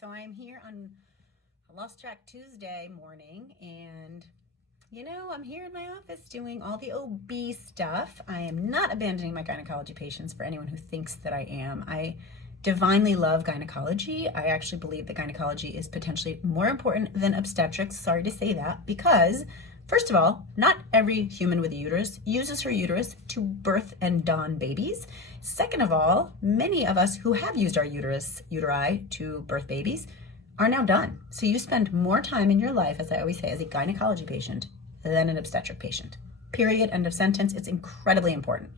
So I'm here on a Lost Track Tuesday morning, and I'm here in my office doing all the OB stuff. I am not abandoning my gynecology patients for anyone who thinks that I am. I divinely love gynecology. I actually believe that gynecology is potentially more important than obstetrics. Sorry to say that, because first of all, not every human with a uterus uses her uterus to birth and don babies. Second of all, many of us who have used our uteri to birth babies are now done. So you spend more time in your life, as I always say, as a gynecology patient than an obstetric patient. Period, end of sentence. It's incredibly important.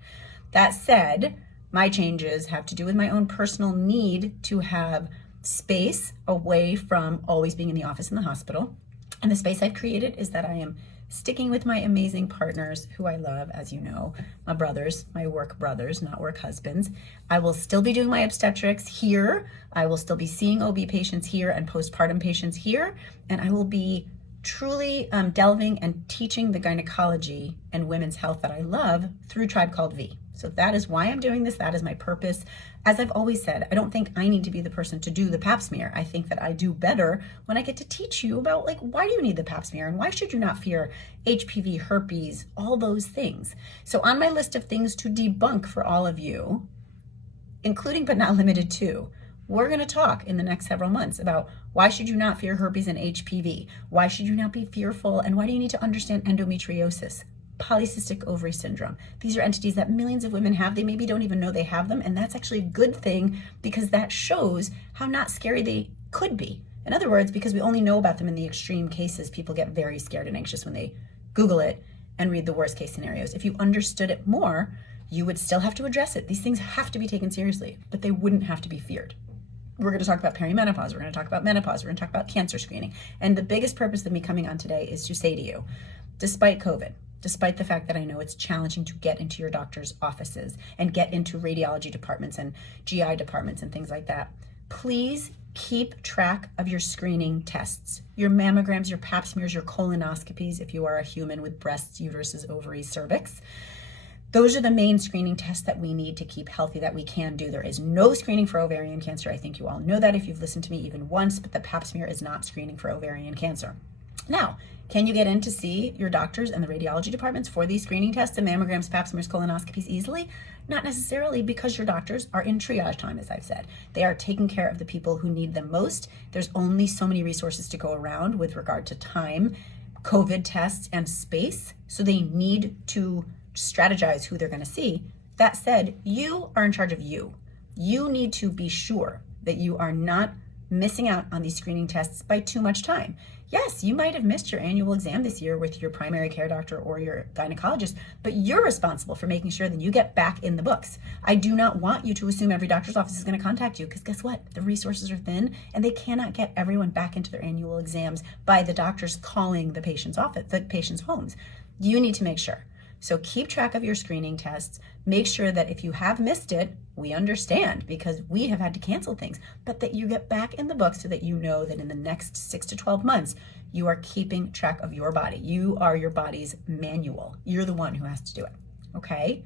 That said, my changes have to do with my own personal need to have space away from always being in the office and the hospital. And the space I've created is that I am sticking with my amazing partners who I love, as you know, my brothers, my work brothers, not work husbands. I will still be doing my obstetrics here. I will still be seeing OB patients here and postpartum patients here. And I will be truly delving and teaching the gynecology and women's health that I love through Tribe Called V. So that is why I'm doing this. That is my purpose. As I've always said, I don't think I need to be the person to do the pap smear. I think that I do better when I get to teach you about, why do you need the pap smear and why should you not fear HPV, herpes, all those things. So on my list of things to debunk for all of you, including but not limited to, we're going to talk in the next several months about why should you not fear herpes and HPV? Why should you not be fearful? And why do you need to understand endometriosis? Polycystic ovary syndrome. These are entities that millions of women have. They maybe don't even know they have them, and that's actually a good thing because that shows how not scary they could be. In other words, because we only know about them in the extreme cases, people get very scared and anxious when they Google it and read the worst case scenarios. If you understood it more, you would still have to address it. These things have to be taken seriously, but they wouldn't have to be feared. We're going to talk about perimenopause. We're going to talk about menopause. We're going to talk about cancer screening. And the biggest purpose of me coming on today is to say to you, despite COVID, despite the fact that I know it's challenging to get into your doctor's offices and get into radiology departments and GI departments and things like that, please keep track of your screening tests, your mammograms, your pap smears, your colonoscopies, if you are a human with breasts, uteruses, ovaries, cervix. Those are the main screening tests that we need to keep healthy that we can do. There is no screening for ovarian cancer. I think you all know that if you've listened to me even once, but the pap smear is not screening for ovarian cancer. Now, can you get in to see your doctors and the radiology departments for these screening tests and mammograms, pap smears, colonoscopies easily? Not necessarily, because your doctors are in triage time, as I've said. They are taking care of the people who need them most. There's only so many resources to go around with regard to time, COVID tests, and space. So they need to strategize who they're going to see. That said, you are in charge of you. You need to be sure that you are not missing out on these screening tests by too much time. Yes, you might have missed your annual exam this year with your primary care doctor or your gynecologist, but you're responsible for making sure that you get back in the books. I do not want you to assume every doctor's office is going to contact you, because guess what? The resources are thin and they cannot get everyone back into their annual exams by the doctors calling the patient's office, the patient's homes. You need to make sure. So keep track of your screening tests. Make sure that if you have missed it, we understand because we have had to cancel things, but that you get back in the book so that you know that in the next 6 to 12 months, you are keeping track of your body. You are your body's manual. You're the one who has to do it, okay?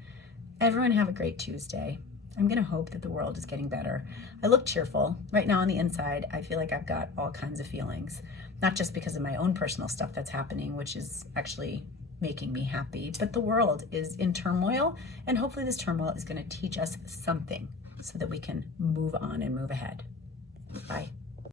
Everyone have a great Tuesday. I'm gonna hope that the world is getting better. I look cheerful. Right now on the inside, I feel like I've got all kinds of feelings, not just because of my own personal stuff that's happening, which is actually making me happy, but the world is in turmoil, and hopefully this turmoil is going to teach us something so that we can move on and move ahead. Bye.